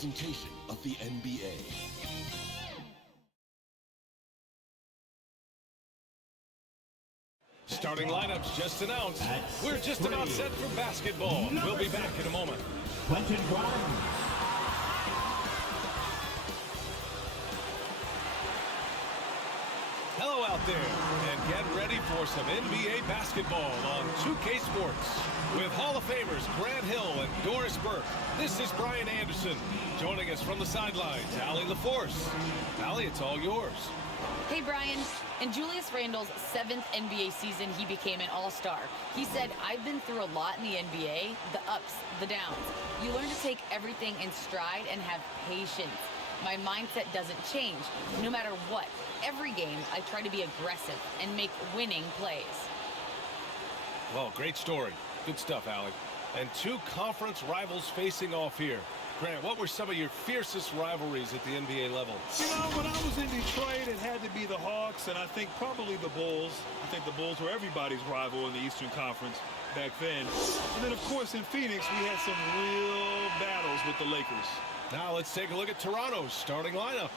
presentation of the NBA. Starting lineups just announced. We're just about set for basketball. We'll be back in a moment. Hello out there, and get ready for some NBA basketball on 2K Sports. With Hall of Famers Grant Hill and Doris Burke, this is Brian Anderson. Joining us from the sidelines, Allie LaForce. Allie, it's all yours. Hey, Brian. In Julius Randle's 7th NBA season, he became an all-star. He said, I've been through a lot in the NBA, the ups, the downs. You learn to take everything in stride and have patience. My mindset doesn't change, no matter what. Every game, I try to be aggressive and make winning plays. Well, great story. Good stuff, Allie. And two conference rivals facing off here. Grant, what were some of your fiercest rivalries at the NBA level? You know, when I was in Detroit, it had to be the Hawks, and I think probably the Bulls. I think the Bulls were everybody's rival in the Eastern Conference back then. And then, of course, in Phoenix, we had some real battles with the Lakers. Now let's take a look at Toronto's starting lineup.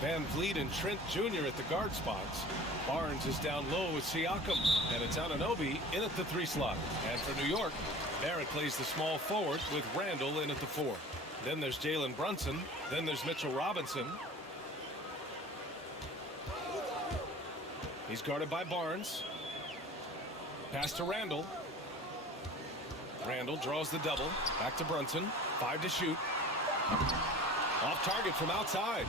Van Vliet and Trent Jr. at the guard spots. Barnes is down low with Siakam, and it's Anunoby in at the 3 slot. And for New York, Barrett plays the small forward with Randle in at the 4. Then there's Jalen Brunson. Then there's Mitchell Robinson. He's guarded by Barnes. Pass to Randle. Randle draws the double. Back to Brunson. 5 to shoot. Off target from outside.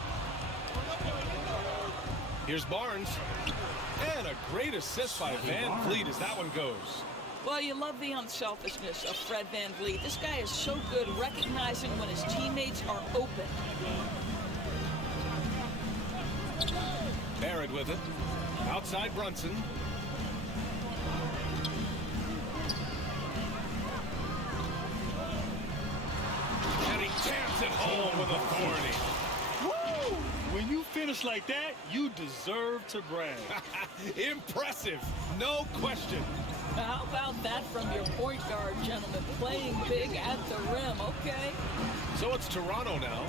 Here's Barnes. And a great assist by Van Vliet as that one goes. Well, you love the unselfishness of Fred Van Vliet. This guy is so good recognizing when his teammates are open. Barrett with it. Outside Brunson. And he jams it home with authority. Woo! When you finish like that, you deserve to brag. Impressive. No question. How about that from your point guard, gentlemen? Playing big at the rim, okay? So it's Toronto now.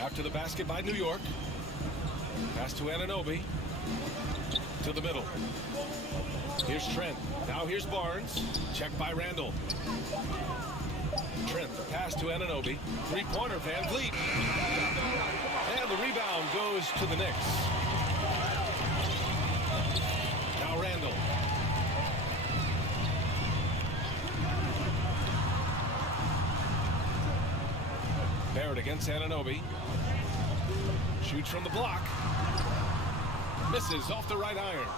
After the basket by New York. Pass to Anunoby. To the middle. Here's Trent. Now here's Barnes. Check by Randle. Trent, the pass to Anunoby. 3-pointer, Van Vliet. And the rebound goes to the Knicks. Now Randle. Barrett against Anunoby. Shoots from the block. Misses off the right iron.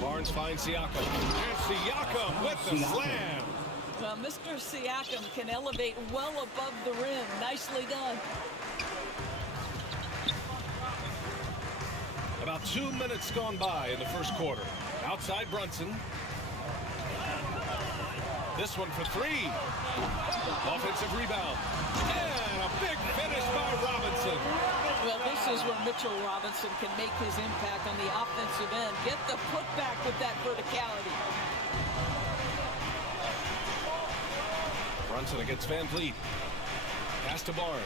Barnes finds Siakam. And Siakam with the slam. Well, Mr. Siakam can elevate well above the rim. Nicely done. About 2 minutes gone by in the first quarter. Outside Brunson. This one for 3. Offensive rebound. And a big finish by Robinson. Well, this is where Mitchell Robinson can make his impact on the offensive end. Get the putback with that verticality. Brunson against Van Vliet. Pass to Barnes.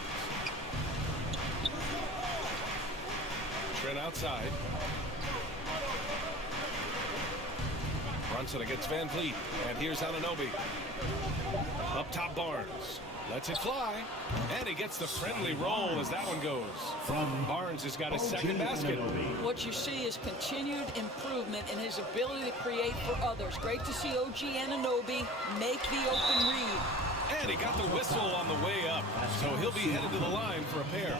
Trent outside. Brunson against Van Vliet. And here's Anunoby. Up top Barnes. Lets it fly. And he gets the friendly roll as that one goes. Barnes has got his second basket. What you see is continued improvement in his ability to create for others. Great to see OG Anunoby make the open read. And he got the whistle on the way up. So he'll be headed to the line for a pair.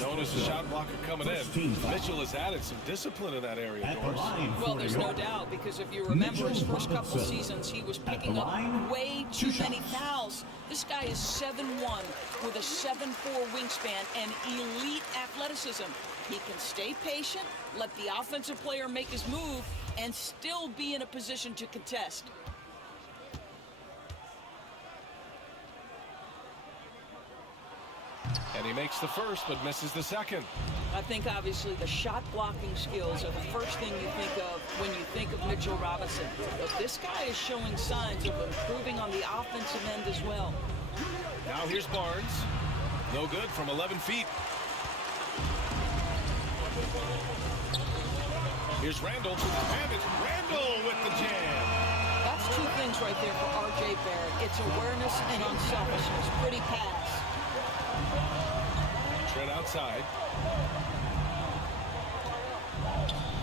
Known as the shot blocker coming in. Mitchell has added some discipline in that area, Doris. Well, there's no doubt, because if you remember his first couple seasons, he was picking up way too many fouls. This guy is 7'1" with a 7'4" wingspan and elite athleticism. He can stay patient, let the offensive player make his move, and still be in a position to contest. And he makes the first, but misses the second. I think, obviously, the shot blocking skills are the first thing you think of when you think of Mitchell Robinson. But this guy is showing signs of improving on the offensive end as well. Now here's Barnes. No good from 11 feet. Here's Randall. And it's Randall with the jam. That's two things right there for R.J. Barrett. It's awareness and unselfishness. Pretty pass. Trent outside.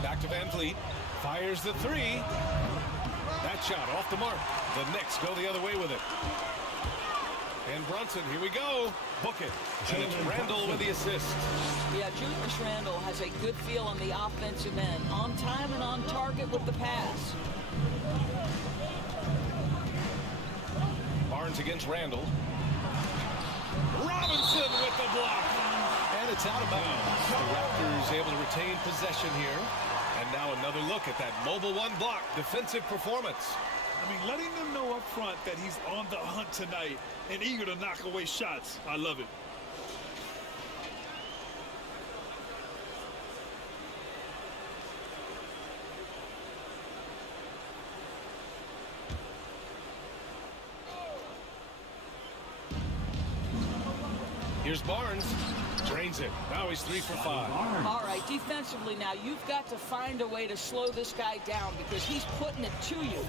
Back to Van Vliet. Fires the three. That shot off the mark. The Knicks go the other way with it. And Brunson, here we go. Book it. And it's Randall with the assist. Yeah, Julius Randle has a good feel on the offensive end. On time and on target with the pass. Barnes against Randall. Robinson with the block. And it's out of bounds. The Raptors able to retain possession here. And now another look at that mobile one block defensive performance. I mean, letting them know up front that he's on the hunt tonight and eager to knock away shots. I love it. Here's Barnes. Drains it. Now he's 3 for 5. All right, defensively now, you've got to find a way to slow this guy down because he's putting it to you.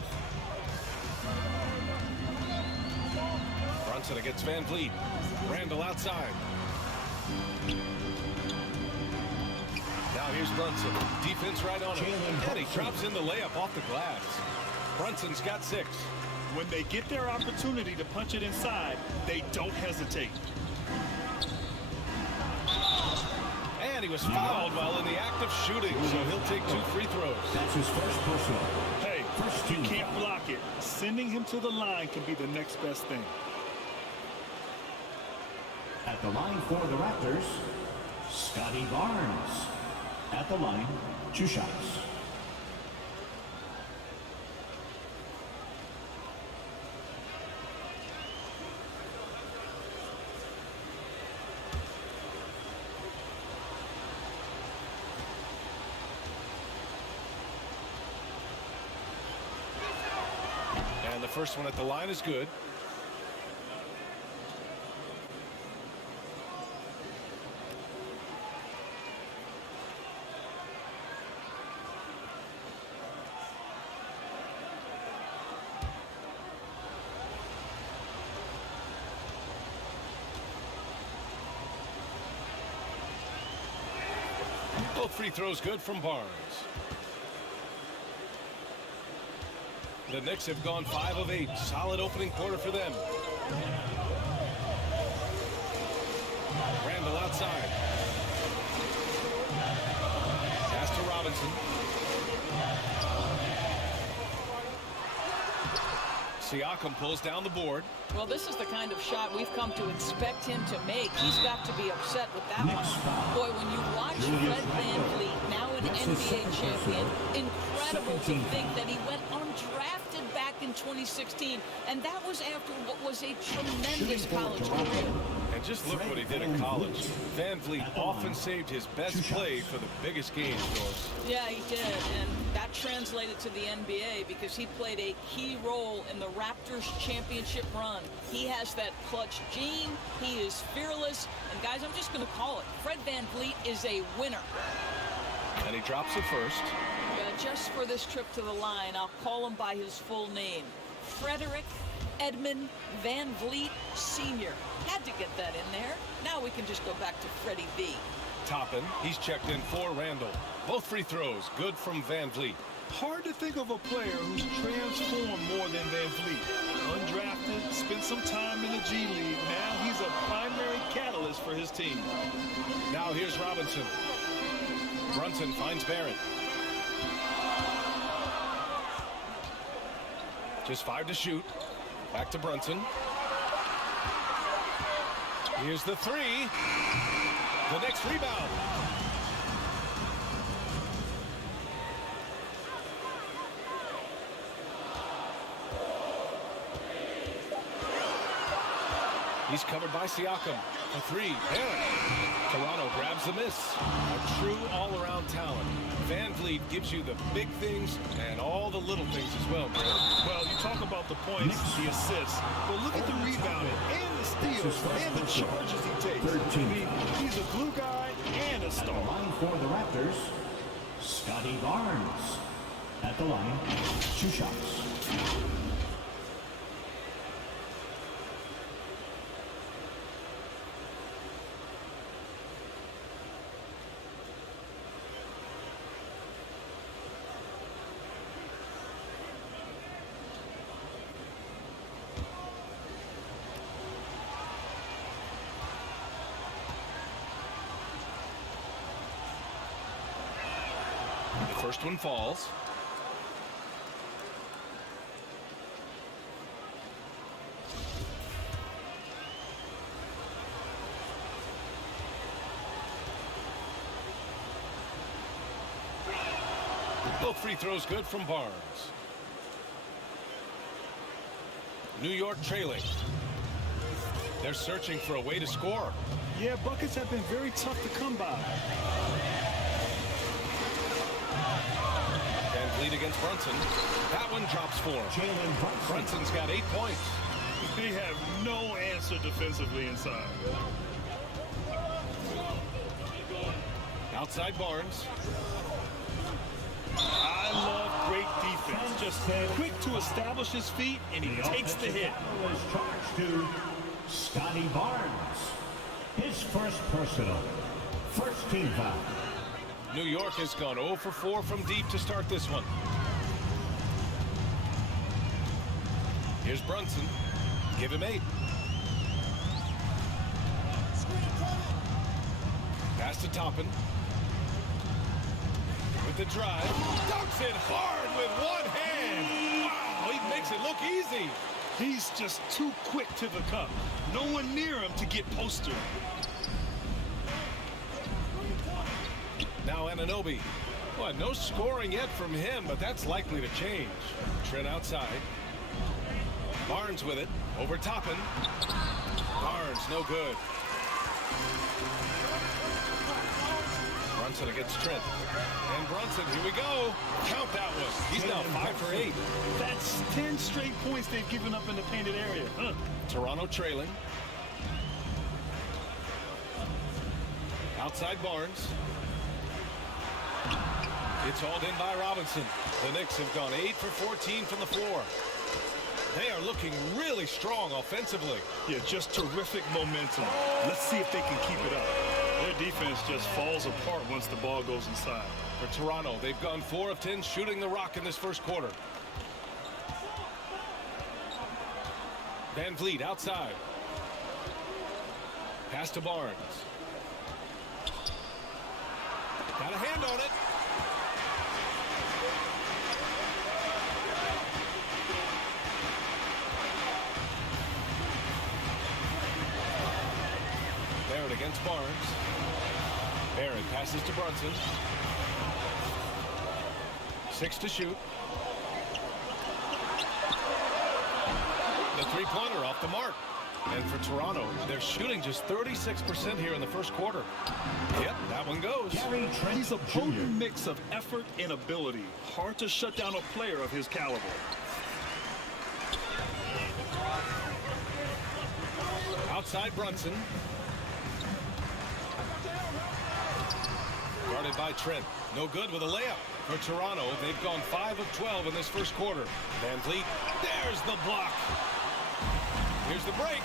Brunson against Van Vliet. Randall outside. Now here's Brunson. Defense right on him. And he drops in the layup off the glass. Brunson's got 6. When they get their opportunity to punch it inside, they don't hesitate. And he was fouled while in the act of shooting, so he'll take 2 free throws. That's his first personal. Hey, you can't block it. Sending him to the line can be the next best thing. At the line for the Raptors, Scotty Barnes. At the line, 2 shots. And the first one at the line is good. Both free throws good from Barnes. The Knicks have gone 5 of 8. Solid opening quarter for them. Randall outside. Pass to Robinson. Siakam pulls down the board. Well, this is the kind of shot we've come to expect him to make. He's got to be upset with that one. Boy, when you watch Fred VanVleet, now an NBA champion, incredible to think that he went undrafted back in 2016, and that was after what was a tremendous college career. And just look what he did in college. VanVleet often saved his best play for the biggest games, Doris. Yeah, he did, and that translated to the NBA because he played a key role in the Raptors championship run. He has that clutch gene. He is fearless. And guys, I'm just going to call it. Fred VanVleet is a winner. And he drops it first. Yeah, just for this trip to the line, I'll call him by his full name. Frederick Edmund VanVleet Sr. Had to get that in there. Now we can just go back to Freddie V. Toppin, he's checked in for Randall. Both free throws, good from VanVleet. Hard to think of a player who's transformed more than VanVleet. Undrafted, spent some time in the G League. Now he's a primary catalyst for his team. Now here's Robinson. Brunson finds Barrett. Just 5 to shoot. Back to Brunson. Here's the 3. The next rebound. He's covered by Siakam. A 3. Barrett. Toronto grabs the miss. A true all-around talent. VanVleet gives you the big things and all the little things as well, Brad. Well, you talk about the points, the assists, but look at the rebounding and the steals. his first and the personal. charges he takes. Third team. I mean, he's a glue guy and a At the star. line for the Raptors, Scotty Barnes. At the line, 2 shots. The first one falls. Both free throws good from Barnes. New York trailing. They're searching for a way to score. Yeah, buckets have been very tough to come by. Van Vliet against Brunson. That one drops for him. Jalen Brunson. Brunson's got 8 points. They have no answer defensively inside. Outside Barnes. I love great defense. Just quick to establish his feet, and he takes the hit. Was charged to Scotty Barnes. His first personal. First team foul. New York has gone 0 for 4 from deep to start this one. Here's Brunson. Give him 8. Pass to Toppin. With the drive. Dunks it hard with one hand. Wow, he makes it look easy. He's just too quick to the cup. No one near him to get postered. Now Anunoby. Well, no scoring yet from him, but that's likely to change. Trent outside. Barnes with it. Over Toppin. Barnes, no good. Brunson against Trent. And Brunson, here we go. Count that one. He's now 5 for 8. That's 10 straight points they've given up in the painted area. Toronto trailing. Outside Barnes. It's hauled in by Robinson. The Knicks have gone 8 for 14 from the floor. They are looking really strong offensively. Yeah, just terrific momentum. Let's see if they can keep it up. Their defense just falls apart once the ball goes inside. For Toronto, they've gone 4 of 10 shooting the rock in this first quarter. Van Vliet outside. Pass to Barnes. Got a hand on it. Barrett against Barnes. Barrett passes to Brunson. 6 to shoot. The three-pointer off the mark. And for Toronto, they're shooting just 36% here in the first quarter. Yep, that one goes. He's a potent mix of effort and ability. Hard to shut down a player of his caliber. Outside Brunson. Guarded by Trent. No good with a layup. For Toronto, they've gone 5 of 12 in this first quarter. Van Vliet, there's the block. Here's the break.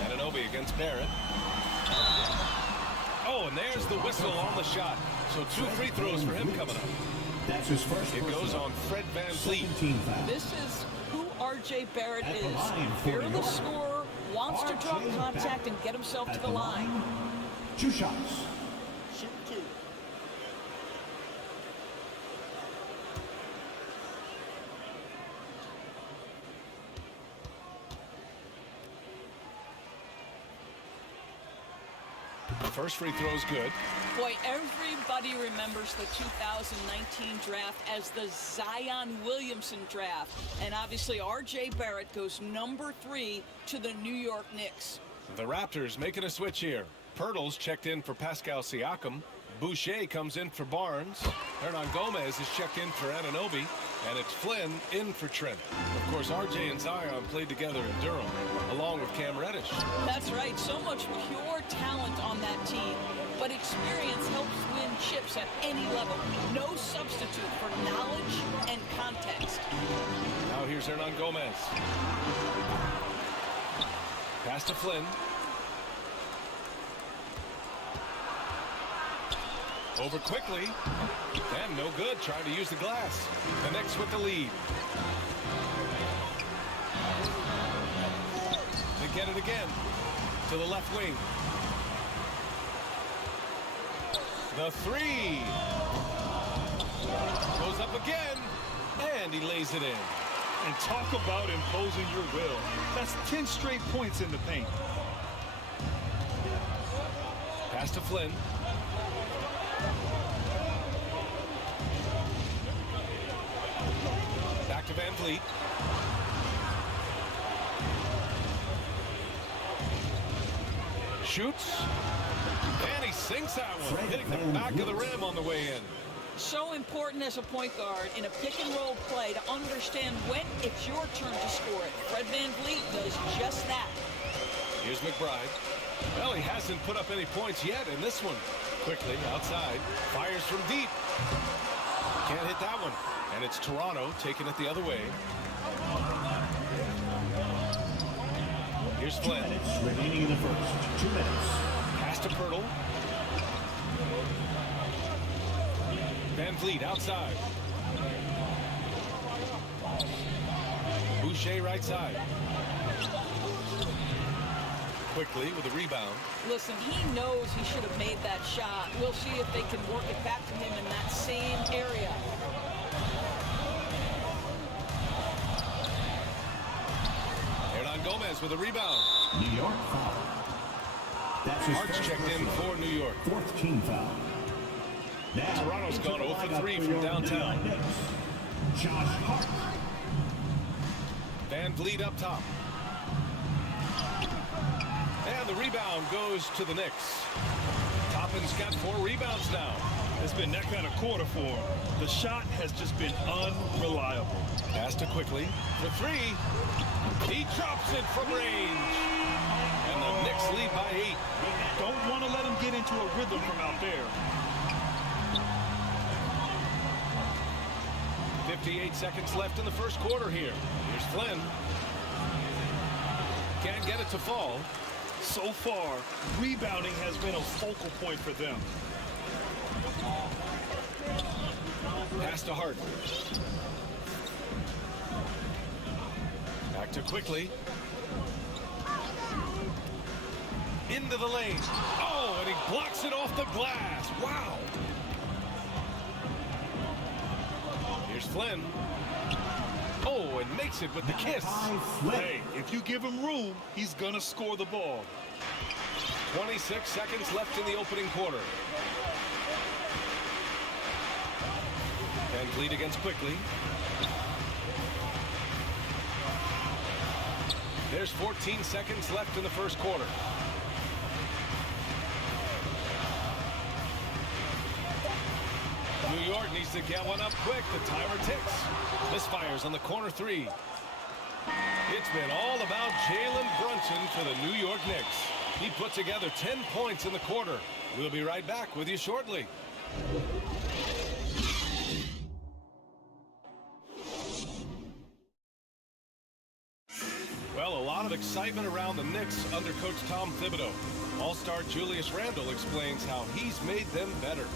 Anunoby against Barrett. Oh, and there's the whistle on the shot. So 2 free throws for him coming up. That's his first. It goes on Fred Van Vliet. This is who R.J. Barrett At the is. line for New York. Fearless scorer, wants to drop R.J. contact Barrett. and get himself to At the line. 2 shots. Shoot 2. The first free throw is good. Boy, everybody remembers the 2019 draft as the Zion Williamson draft. And obviously, R.J. Barrett goes number 3 to the New York Knicks. The Raptors making a switch here. Pirtle's checked in for Pascal Siakam. Boucher comes in for Barnes. Hernan Gomez is checked in for Anunoby. And it's Flynn in for Trent. Of course, RJ and Zion played together in Durham, along with Cam Reddish. That's right. So much pure talent on that team. But experience helps win chips at any level. No substitute for knowledge and context. Now here's Hernan Gomez. Pass to Flynn. Over quickly. And no good. Trying to use the glass. The Knicks with the lead. They get it again. To the left wing. The three. Goes up again. And he lays it in. And talk about imposing your will. That's 10 straight points in the paint. Pass to Flynn. Back to Van Vliet. Shoots. And he sinks that one. Hitting the back of the rim on the way in. So important as a point guard in a pick and roll play to understand when it's your turn to score it. Fred Van Vliet does just that. Here's McBride. Well, he hasn't put up any points yet in this one. Quickly outside. Fires from deep. Can't hit that one. And it's Toronto taking it the other way. Here's Flynn. 2 minutes remaining in the first. 2 minutes. Pass to Pirtle. Van Vliet outside. Boucher right side. Quickly with a rebound. Listen, he knows he should have made that shot. We'll see if they can work it back to him in that same area. Hernan Gomez with a rebound. New York foul. That's his Hart's first checked in personal. for New York. Fourth team foul. Now, Toronto's into gone the 0 for lineup 3 for from your downtown. Knicks, Josh Hart. Van Vliet up top. And the rebound goes to the Knicks. Toppin's got 4 rebounds now. It's been that kind of quarter for him. The shot has just been unreliable. Pass to Quickly for 3. He drops it from range. And the Knicks lead by 8. Don't want to let him get into a rhythm from out there. 58 seconds left in the first quarter here. Here's Flynn. Can't get it to fall. So far, rebounding has been a focal point for them. Pass to Hart. Back to Quickly. Into the lane. Oh, and he blocks it off the glass. Wow. Here's Flynn. Oh, and makes it with the kiss. Hey, if you give him room, he's going to score the ball. 26 seconds left in the opening quarter. Van Vliet against Quickly. There's 14 seconds left in the first quarter. New York needs to get one up quick. The timer ticks. Misfires on the corner 3. It's been all about Jalen Brunson for the New York Knicks. He put together 10 points in the quarter. We'll be right back with you shortly. Well, a lot of excitement around the Knicks under Coach Tom Thibodeau. All-star Julius Randle explains how he's made them better.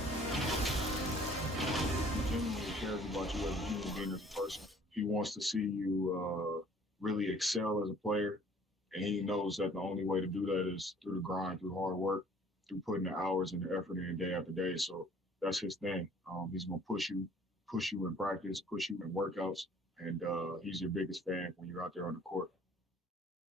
He genuinely cares about you as a human being, as a person. He wants to see you really excel as a player, and he knows that the only way to do that is through the grind, through hard work, through putting the hours and the effort in day after day. So that's his thing. He's going to push you in practice, push you in workouts, and he's your biggest fan when you're out there on the court.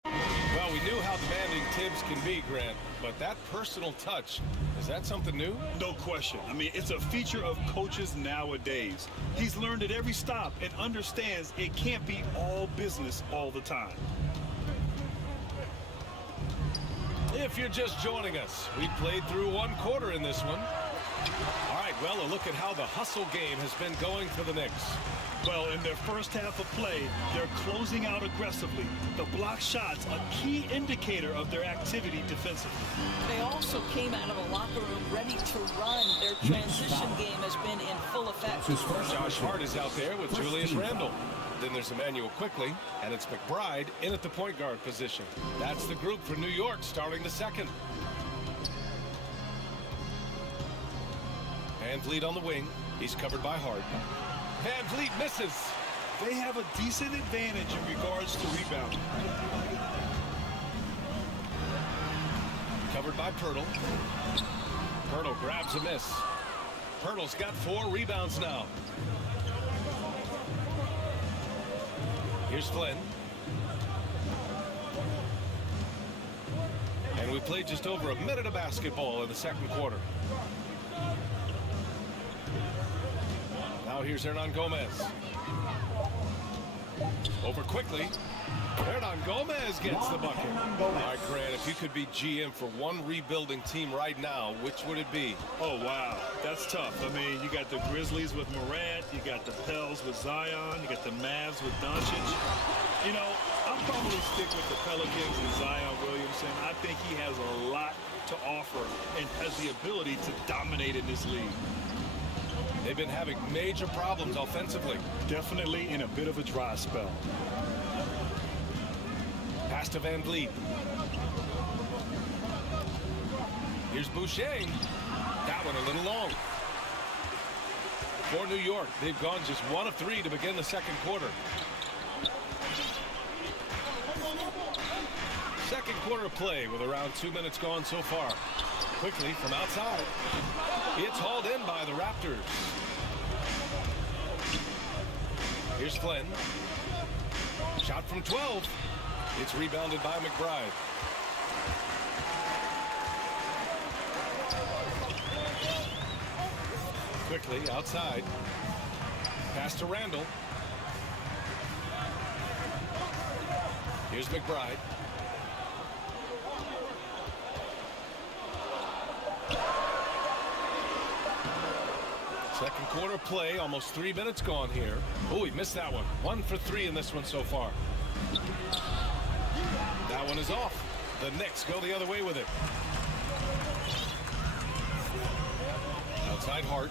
Well, we knew how demanding Tibbs can be, Grant, but that personal touch, is that something new? No question. I mean, it's a feature of coaches nowadays. He's learned at every stop and understands it can't be all business all the time. If you're just joining us, we played through one quarter in this one. All right, well, a look at how the hustle game has been going for the Knicks. Well, in their first half of play, they're closing out aggressively. The block shots, a key indicator of their activity defensively. They also came out of the locker room ready to run. Their transition game has been in full effect. Josh Hart is out there with Julius Randle. Then there's Emmanuel Quickly, and it's McBride in at the point guard position. That's the group for New York starting the second. Van Vliet on the wing. He's covered by Hart. Van Vliet misses. They have a decent advantage in regards to rebounding. Covered by Pirtle. Pirtle grabs a miss. Pirtle's got 4 rebounds now. Here's Flynn. And we played just over a minute of basketball in the second quarter. Now here's Hernan Gomez. Over quickly. Hernan Gomez gets the bucket. All right, Grant, if you could be GM for one rebuilding team right now, which would it be? Oh, wow. That's tough. I mean, you got the Grizzlies with Morant. You got the Pels with Zion. You got the Mavs with Doncic. You know, I'll probably stick with the Pelicans and Zion Williamson. I think he has a lot to offer and has the ability to dominate in this league. They've been having major problems offensively. Definitely in a bit of a dry spell. Pass to Van Vliet. Here's Boucher. That one a little long. For New York, they've gone just 1 of 3 to begin the second quarter. Second quarter play with around 2 minutes gone so far. Quickly from outside. It's hauled in by the Raptors. Here's Flynn. Shot from 12. It's rebounded by McBride. Quickly outside. Pass to Randle. Here's McBride. Second quarter play, almost 3 minutes gone here. Oh, he missed that one. 1 for 3 in this one so far. That one is off. The Knicks go the other way with it. Outside Hart.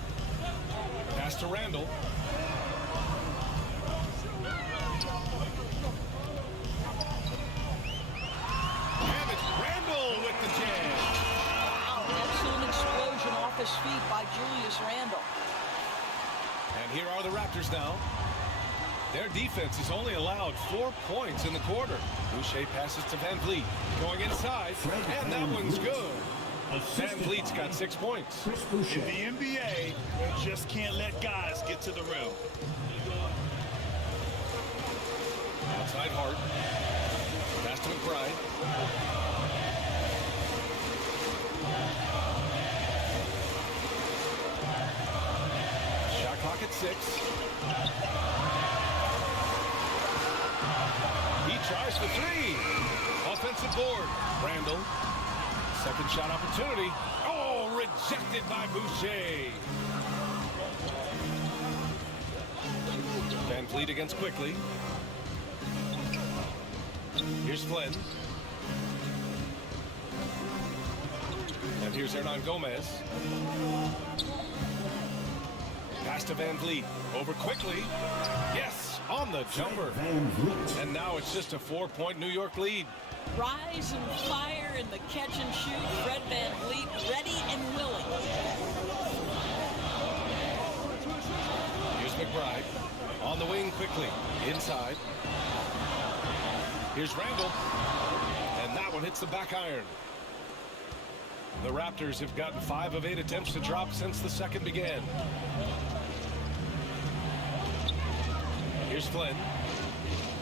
Pass to Randle. And it's Randle with the jam. Wow, absolute explosion off his feet by Julius Randle. And here are the Raptors now. Their defense has only allowed 4 points in the quarter. Boucher passes to Van Vliet. Going inside, and that one's good. Van Vliet's got 6 points. In the NBA, you just can't let guys get to the rim. Outside Hart. Pass to McBride. Shot clock at 6. He tries for 3. Offensive board. Randle. Second shot opportunity. Oh, rejected by Boucher. Van Vliet against Quickly. Here's Flynn. And here's Hernan Gomez. Pass to Van Vliet. Over Quickly. Yes, on the jumper. And now it's just a 4-point New York lead. Rise and fire in the catch and shoot. Fred Van Vliet ready and willing. Here's McBride. On the wing Quickly. Inside. Here's Randle. And that one hits the back iron. The Raptors have gotten 5 of 8 attempts to drop since the second began. Here's Flynn.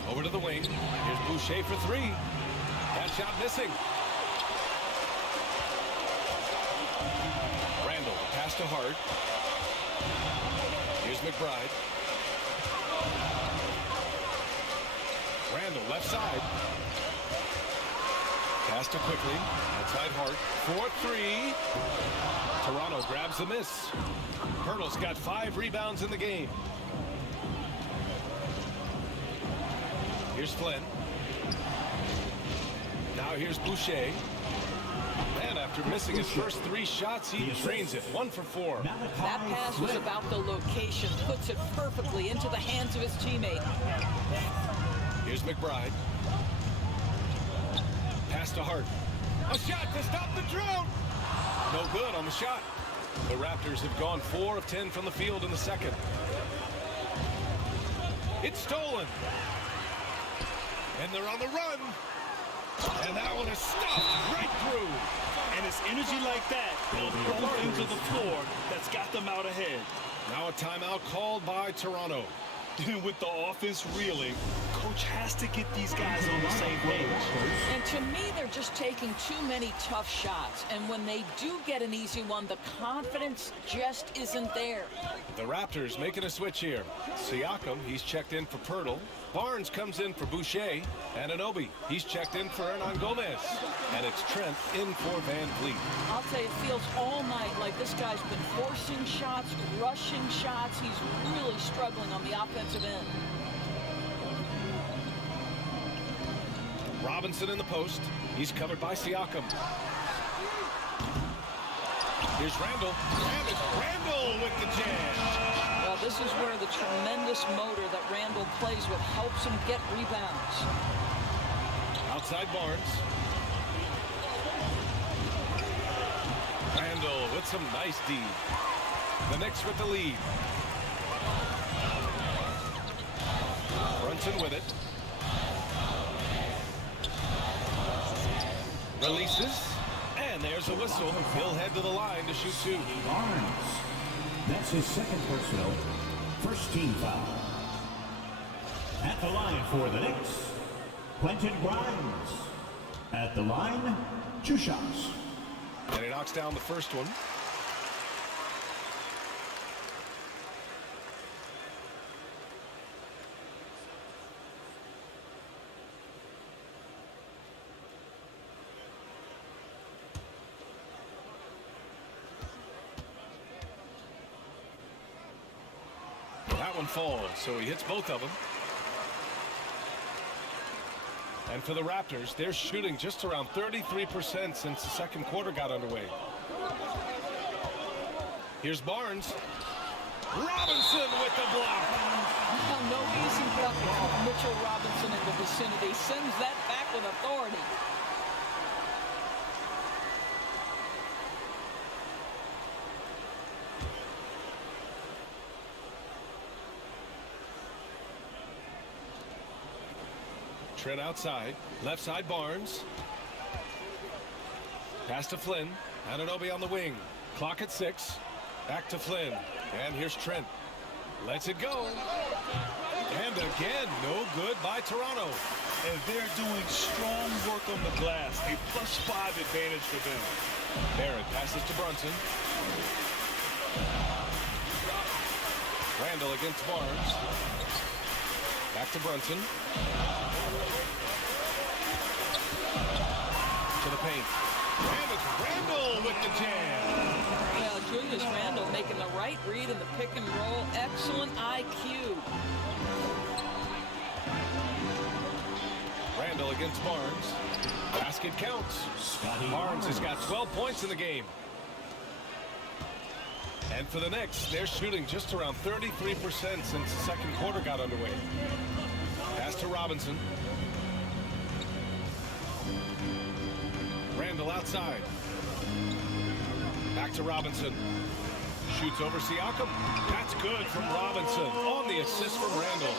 Over to the wing. Here's Boucher for 3. That shot missing. Randle, pass to Hart. Here's McBride. Randle, left side. Pass to quickly. Outside Hart. 4-3. Toronto grabs the miss. Hurdle's got 5 rebounds in the game. Here's Flynn. Now here's Boucher. And after missing his first 3 shots, he drains it. 1 for 4. That pass was about the location. Puts it perfectly into the hands of his teammate. Here's McBride. Pass to Hart. A shot to stop the drought. No good on the shot. The Raptors have gone 4 of 10 from the field in the second. It's stolen. And they're on the run. And that one is stuffed right through. And it's energy like that, both ends of the floor, that's got them out ahead. Now a timeout called by Toronto. With the offense reeling, coach has to get these guys on the same page. And to me, they're just taking too many tough shots. And when they do get an easy one, the confidence just isn't there. The Raptors making a switch here. Siakam, he's checked in for Pirtle. Barnes comes in for Boucher. And Anunoby, he's checked in for Hernan Gomez. And it's Trent in for Van Vliet. I'll tell you, it feels all night like this guy's been forcing shots, rushing shots. He's really struggling on the offensive end. Robinson in the post. He's covered by Siakam. Here's Randall. And it's Randall with the jam. Well, this is where the tremendous motor that Randall plays with helps him get rebounds. Outside Barnes. Randall with some nice D. The Knicks with the lead. Brunson with it. Releases. And there's a whistle. He'll head to the line to shoot 2. Barnes. That's his second personal. First team foul. At the line for the Knicks, Quentin Grimes. At the line, 2 shots. And he knocks down the first one. That one falls, so he hits both of them. And for the Raptors, they're shooting just around 33% since the second quarter got underway. Here's Barnes. Robinson with the block. Well, no easy bucket for Mitchell Robinson in the vicinity. Sends that back with authority. Trent outside. Left side Barnes. Pass to Flynn. Anunoby on the wing. Clock at 6. Back to Flynn. And here's Trent. Lets it go. And again, no good by Toronto. And they're doing strong work on the glass. A +5 advantage for them. Barrett passes to Brunson. Randall against Barnes. Back to Brunson. To the paint. And it's Randall with the jam. Well, Julius Randall making the right read in the pick and roll. Excellent IQ. Randall against Barnes. Basket counts. Barnes has got 12 points in the game. And for the Knicks, they're shooting just around 33% since the second quarter got underway. Pass to Robinson. Randall outside. Back to Robinson. Shoots over Siakam. That's good from Robinson on the assist from Randall.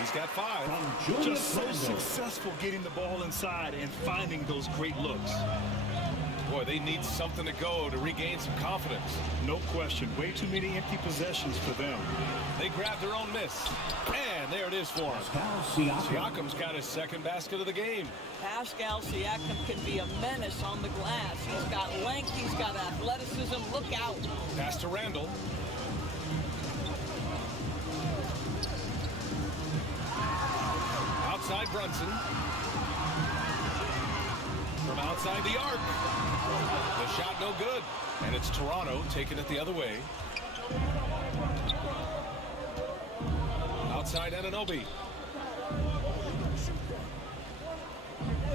He's got 5. Just so successful getting the ball inside and finding those great looks. Boy, they need something to go to regain some confidence. No question. Way too many empty possessions for them. They grab their own miss. And there it is for him. Siakam's got his second basket of the game. Pascal Siakam can be a menace on the glass. He's got length. He's got athleticism. Look out. Pass to Randall. Outside Brunson. Outside the arc. The shot no good. And it's Toronto taking it the other way. Outside Anunoby.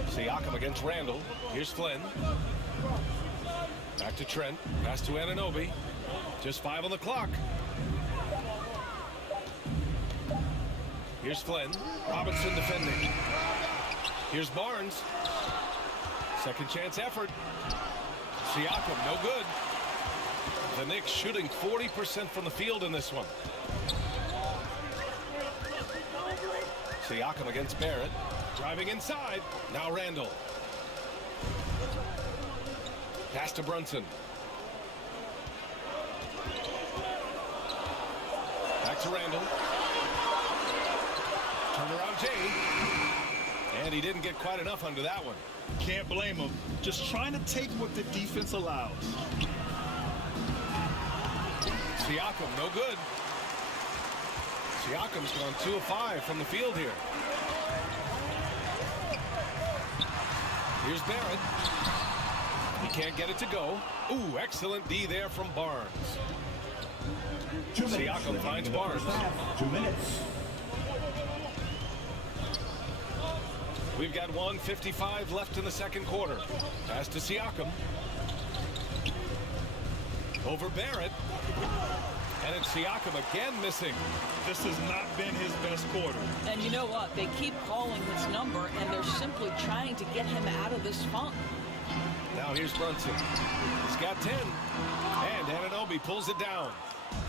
Siakam against Randall. Here's Flynn. Back to Trent. Pass to Anunoby. Just 5 on the clock. Here's Flynn. Robinson defending. Here's Barnes. Second chance effort. Siakam, no good. The Knicks shooting 40% from the field in this one. Siakam against Barrett. Driving inside. Now Randall. Pass to Brunson. Back to Randall. Turnaround Jay. And he didn't get quite enough under that one. Can't blame him. Just trying to take what the defense allows. Siakam, no good. Siakam's gone 2 of 5 from the field here. Here's Barrett. He can't get it to go. Ooh, excellent D there from Barnes. Siakam finds Barnes. 2 minutes. We've got 1:55 left in the second quarter. Pass to Siakam. Over Barrett. And it's Siakam again missing. This has not been his best quarter. And you know what? They keep calling his number, and they're simply trying to get him out of this funk. Now here's Brunson. He's got 10. And Anunoby pulls it down.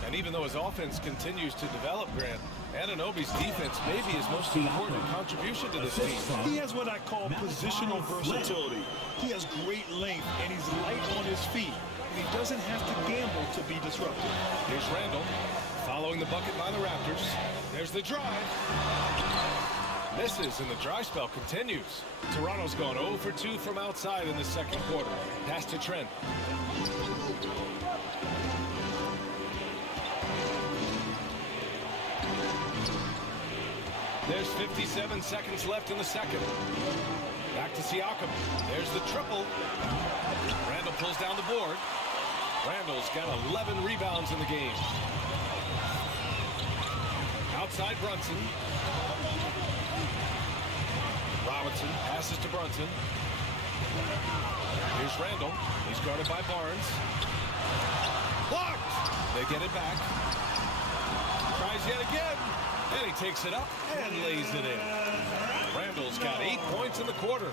And even though his offense continues to develop, Grant, Anunoby's defense may be his most important contribution to this team. He has what I call positional versatility. He has great length, and he's light on his feet. And he doesn't have to gamble to be disruptive. Here's Randall following the bucket by the Raptors. There's the drive. Misses, and the dry spell continues. Toronto's gone 0 for 2 from outside in the second quarter. Pass to Trent. There's 57 seconds left in the second. Back to Siakam. There's the triple. Randall pulls down the board. Randall's got 11 rebounds in the game. Outside Brunson. Robinson passes to Brunson. Here's Randall. He's guarded by Barnes. Blocked! They get it back. Tries yet again. And he takes it up and lays it in. Randall's got 8 points in the quarter.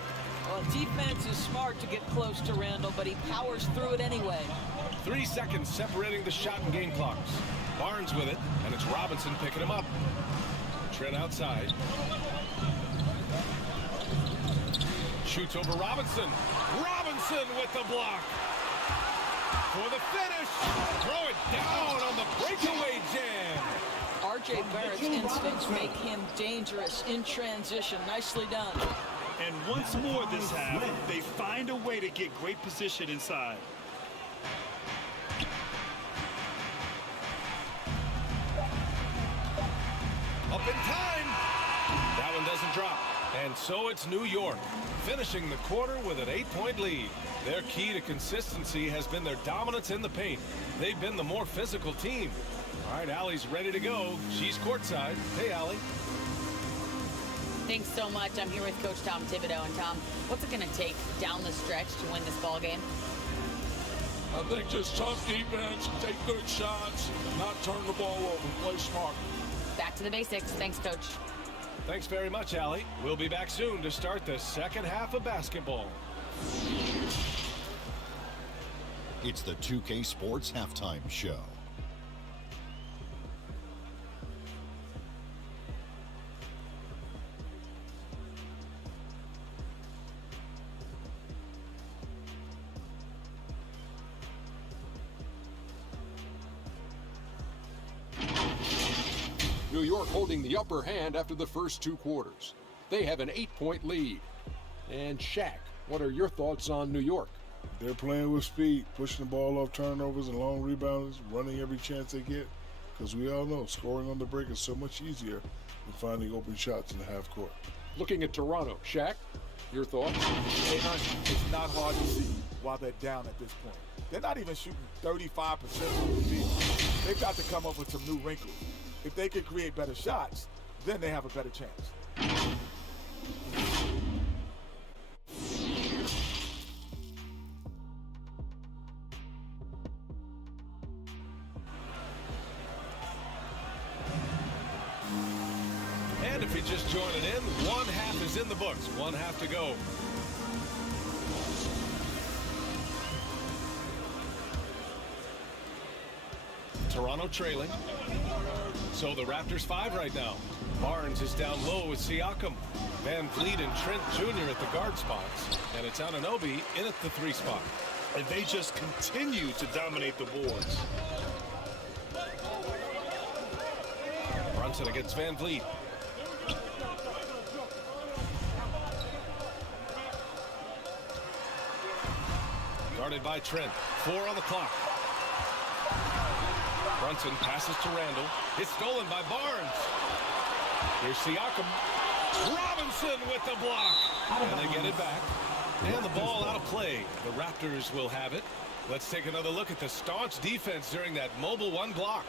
Well, defense is smart to get close to Randall, but he powers through it anyway. 3 seconds separating the shot and game clocks. Barnes with it, and it's Robinson picking him up. Trent outside. Shoots over Robinson. Robinson with the block. For the finish. Throw it down on the breakaway jam. R.J. Barrett's instincts make him dangerous in transition. Nicely done. And once more this half, they find a way to get great position inside. Up in time. That one doesn't drop. And so it's New York, finishing the quarter with an 8-point lead. Their key to consistency has been their dominance in the paint. They've been the more physical team. All right, Allie's ready to go. She's courtside. Hey, Allie. Thanks so much. I'm here with Coach Tom Thibodeau. And Tom, what's it going to take down the stretch to win this ball game? I think just tough defense, take good shots, not turn the ball over, play smart. Back to the basics. Thanks, Coach. Thanks very much, Allie. We'll be back soon to start the second half of basketball. It's the 2K Sports Halftime Show. New York holding the upper hand after the first 2 quarters. They have an 8-point lead. And Shaq, what are your thoughts on New York? They're playing with speed, pushing the ball off turnovers and long rebounds, running every chance they get. Because we all know scoring on the break is so much easier than finding open shots in the half court. Looking at Toronto, Shaq, your thoughts? Hey, it's not hard to see why they're down at this point. They're not even shooting 35% from the field. They've got to come up with some new wrinkles. If they can create better shots, then they have a better chance. And if you're just joining in, one half is in the books. One half to go. Toronto trailing. So the Raptors 5 right now. Barnes is down low with Siakam. Van Vliet and Trent Jr. at the guard spots. And it's Anunoby in at the 3 spot. And they just continue to dominate the boards. Brunson against Van Vliet. Guarded by Trent. 4 on the clock. Brunson passes to Randall. It's stolen by Barnes. Here's Siakam. Robinson with the block. And they get it back. And the ball out of play. The Raptors will have it. Let's take another look at the staunch defense during that mobile 1 block.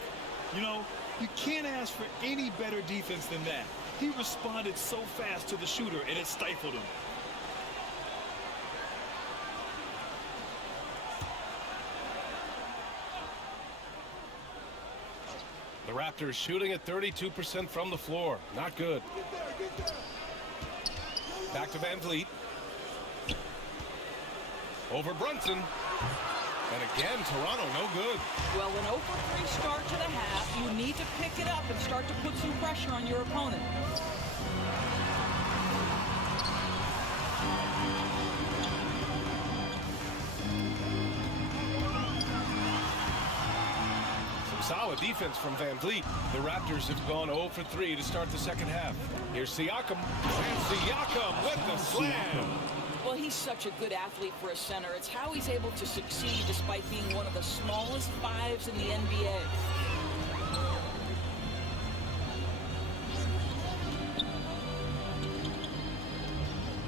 You know, you can't ask for any better defense than that. He responded so fast to the shooter, and it stifled him. The Raptors shooting at 32% from the floor. Not good. Back to Van Vliet. Over Brunson. And again, Toronto no good. Well, an 0 for 3 start to the half. You need to pick it up and start to put some pressure on your opponent. Solid defense from Van Vliet. The Raptors have gone 0 for 3 to start the second half. Here's Siakam. And Siakam with the slam. Well, he's such a good athlete for a center. It's how he's able to succeed despite being one of the smallest 5s in the NBA.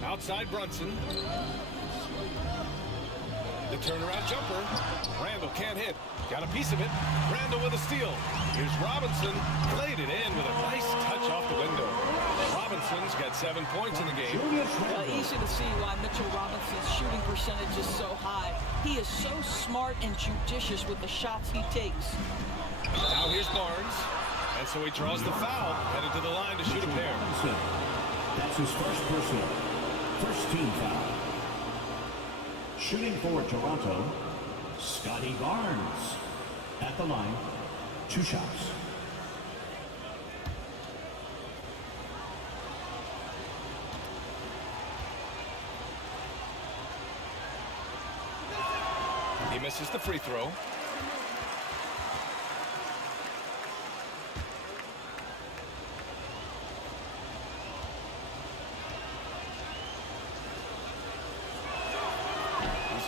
Outside Brunson. The turnaround jumper. Randall can't hit. Got a piece of it. Randall with a steal. Here's Robinson. Played it in with a nice touch off the window. Robinson's got 7 points in the game. Well, easy to see why Mitchell Robinson's shooting percentage is so high. He is so smart and judicious with the shots he takes. Now here's Barnes. And so he draws the foul. Headed to the line to shoot a pair. That's his first personal. First team foul. Shooting for Toronto, Scotty Barnes. At the line, 2 shots. He misses the free throw.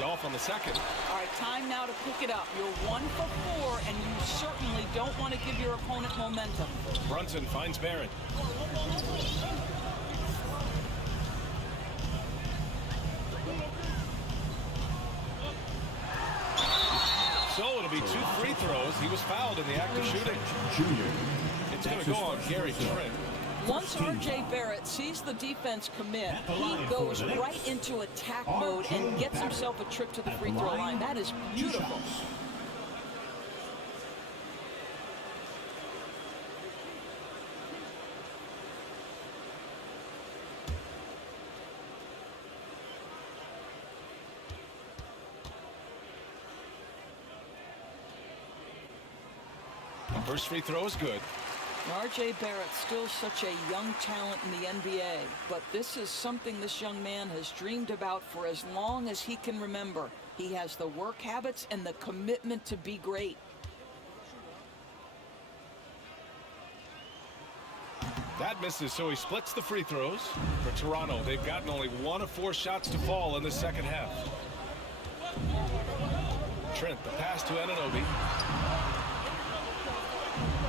Off on the second. All right, time now to pick it up. You're 1 for 4, and you certainly don't want to give your opponent momentum. Brunson finds Barrett. So it'll be 2 free throws. He was fouled in the act of shooting. It's going to go on Gary Trent. Once R.J. Barrett sees the defense commit, he goes right into attack mode and gets himself a trip to the free throw line. That is beautiful. First free throw is good. R.J. Barrett's still such a young talent in the NBA, but this is something this young man has dreamed about for as long as he can remember. He has the work habits and the commitment to be great. That misses, so he splits the free throws. For Toronto, they've gotten only 1 of 4 shots to fall in the second half. Trent, the pass to Anunoby.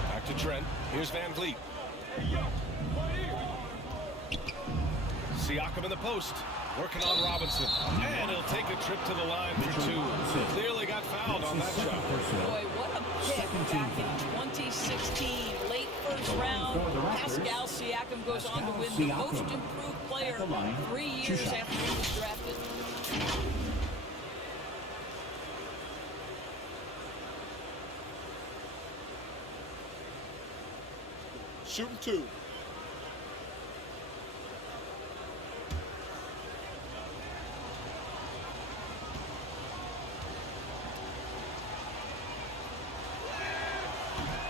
Back to Trent. Here's Van Vliet. Siakam in the post. Working on Robinson. And he'll take a trip to the line for two. Clearly got fouled on that shot. Boy, what a pick back in 2016. Late first round. Pascal Siakam goes on to win the most improved player 3 years after he was drafted. Shooting two.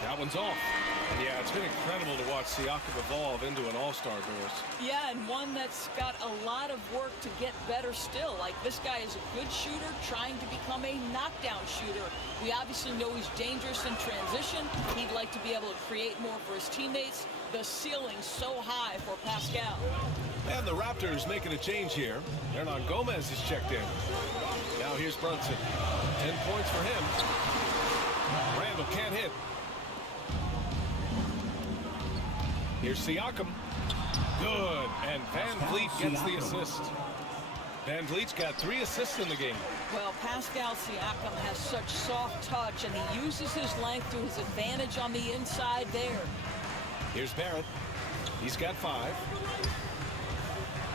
That one's off. And yeah, it's been incredible to watch Siakam evolve into an all-star, Doris. Yeah, and one that's got a lot of work to get better still. Like, this guy is a good shooter trying to become a knockdown shooter. We obviously know he's dangerous in transition. He'd like to be able to create more for his teammates. The ceiling's so high for Pascal. And the Raptors making a change here. Hernan Gomez is checked in. Now here's Brunson. 10 points for him. Randall can't hit. Here's Siakam. Good. And Van Vliet gets the assist. Van Vliet's got 3 assists in the game. Well, Pascal Siakam has such soft touch, and he uses his length to his advantage on the inside there. Here's Barrett. He's got 5.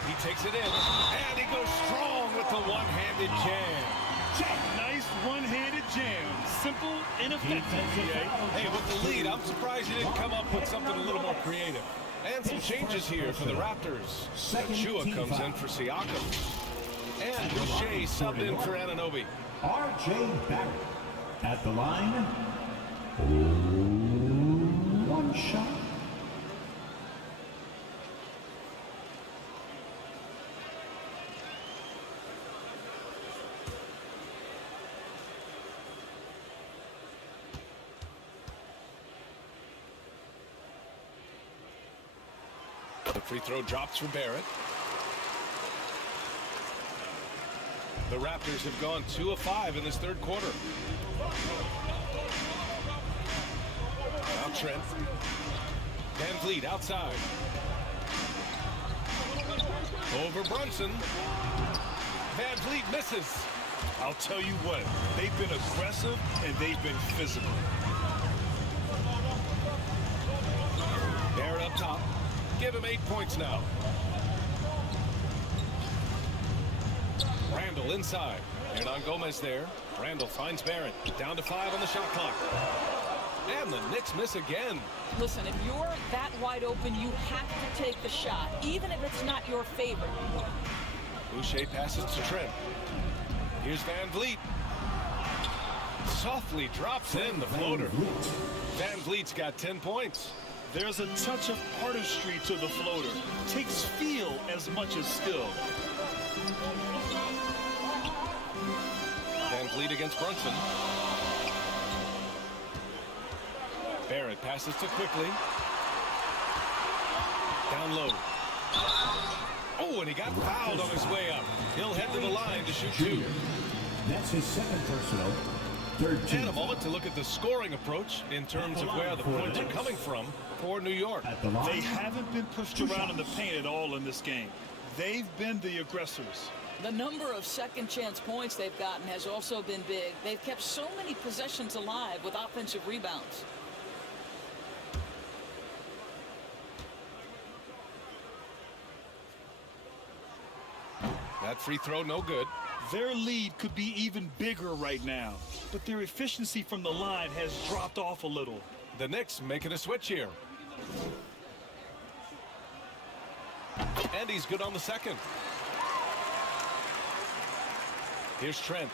He takes it in. And he goes strong with the one-handed jam. Nice one-handed jam. Simple and effective. Hey, with the lead, I'm surprised he didn't come up with something a little more creative. And some changes here for the Raptors. Chua comes in for Siakam. And Boucher subbed in for Anunoby. R.J. Barrett at the line. 1 shot. The free throw drops for Barrett. The Raptors have gone 2 of 5 in this third quarter. Now Trent. Van Vliet outside. Over Brunson. Van Vliet misses. I'll tell you what, they've been aggressive and they've been physical. Barrett up top. Give him 8 points now. Randall inside. Hernan Gomez there. Randall finds Barrett. Down to 5 on the shot clock. And the Knicks miss again. Listen, if you're that wide open, you have to take the shot, even if it's not your favorite. Boucher passes to Trent. Here's Van Vliet. Softly drops in the floater. Van Vliet's got 10 points. There's a touch of artistry to the floater. Takes feel as much as skill. Van Vliet against Brunson. Barrett passes to Quickly. Down low. Oh, and he got fouled on his way up. He'll head to the line to shoot 2. That's his second personal. Third team. And a moment to look at the scoring approach in terms of where the points are coming from for New York. They haven't been pushed around in the paint at all in this game. They've been the aggressors. The number of second chance points they've gotten has also been big. They've kept so many possessions alive with offensive rebounds. That free throw no good. Their lead could be even bigger right now, but their efficiency from the line has dropped off a little. The Knicks making a switch here. And he's good on the second. Here's Trent.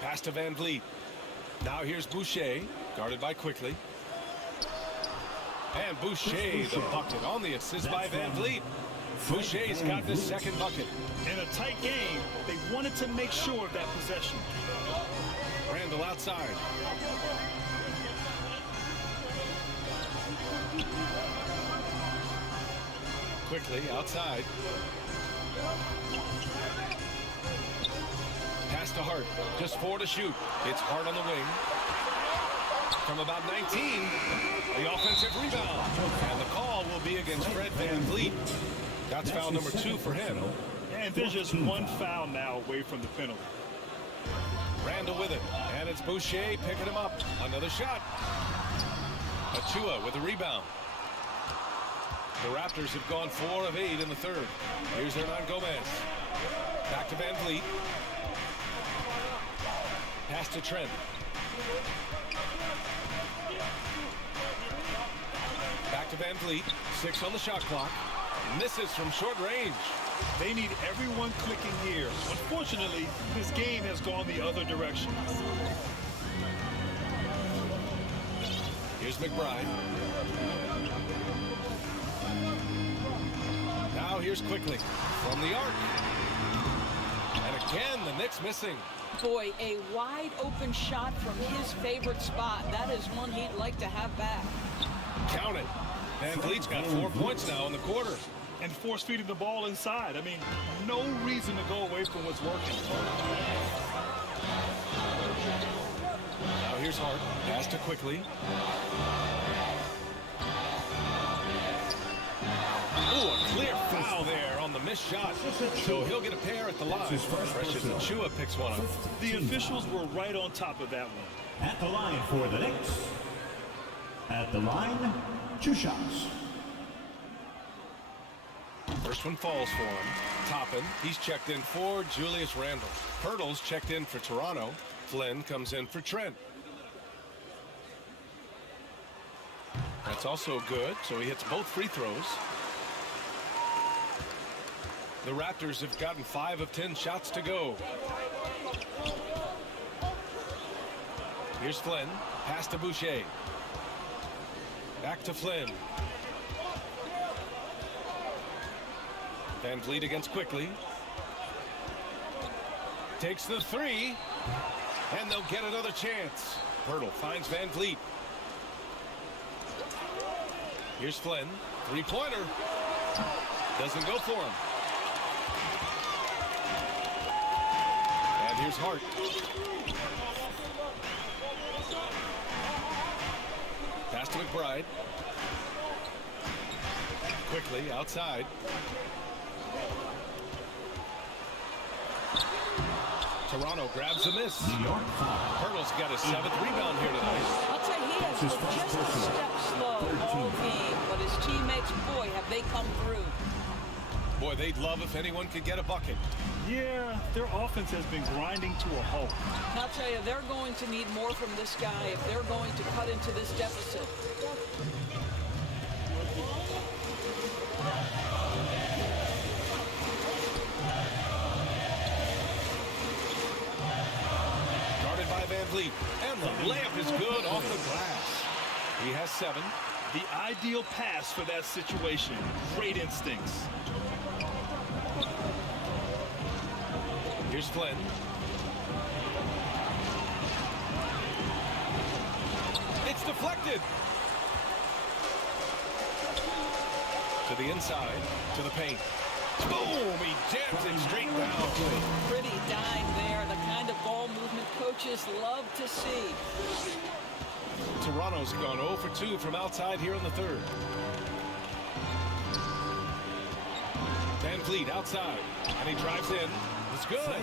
Pass to Van Vliet. Now here's Boucher, guarded by Quickly. And Boucher, the bucket on the assist by Van Vliet. Boucher's got his second bucket. In a tight game, they wanted to make sure of that possession. Randall outside. Quickly outside. Pass to Hart. Just 4 to shoot. It's Hart on the wing. From about 19, the offensive rebound. And the call will be against Fred VanVleet. That's foul number 2 for him. And there's just one foul now away from the penalty. Randall with it. And it's Boucher picking him up. Another shot. Achua with the rebound. The Raptors have gone 4 of 8 in the third. Here's Hernan Gomez. Back to VanVleet. Pass to Trent. Back to VanVleet. 6 on the shot clock. Misses from short range. They need everyone clicking here. Unfortunately, this game has gone the other direction. Here's McBride. Now here's Quickly from the arc. And again, the Knicks missing. Boy, a wide open shot from his favorite spot. That is one he'd like to have back. Count it. VanVleet's got 4 points now in the quarter. And force feeding the ball inside. I mean, no reason to go away from what's working. Now here's Hart. Pass to Quickly. Oh, a clear foul there on the missed shot. So he'll get a pair at the line. Precious Achua picks one up. The officials were right on top of that one. At the line for the Knicks. At the line, 2 shots. First one falls for him. Toppin, he's checked in for Julius Randle. Pirtle's checked in for Toronto. Flynn comes in for Trent. That's also good, so he hits both free throws. The Raptors have gotten 5 of 10 shots to go. Here's Flynn. Pass to Boucher. Back to Flynn. VanVleet against Quickly. Takes the 3. And they'll get another chance. Pirtle finds VanVleet. Here's Flynn. 3-pointer. Doesn't go for him. And here's Hart. Pass to McBride. Quickly outside. Toronto grabs the miss. Pirtle's got his 7th rebound here tonight. I'll tell you, he has looked just a step slow all game, but his teammates, boy, have they come through. Boy, they'd love if anyone could get a bucket. Yeah, their offense has been grinding to a halt. And I'll tell you, they're going to need more from this guy if they're going to cut into this deficit. Guarded by VanVleet. And the layup is good off the glass. He has 7. The ideal pass for that situation. Great instincts. Here's Flynn. It's deflected. To the inside, to the paint. Boom! He jams it straight down. Pretty dime there, the kind of ball movement coaches love to see. Toronto's gone 0 for 2 from outside here in the third. VanVleet outside, and he drives in. It's good.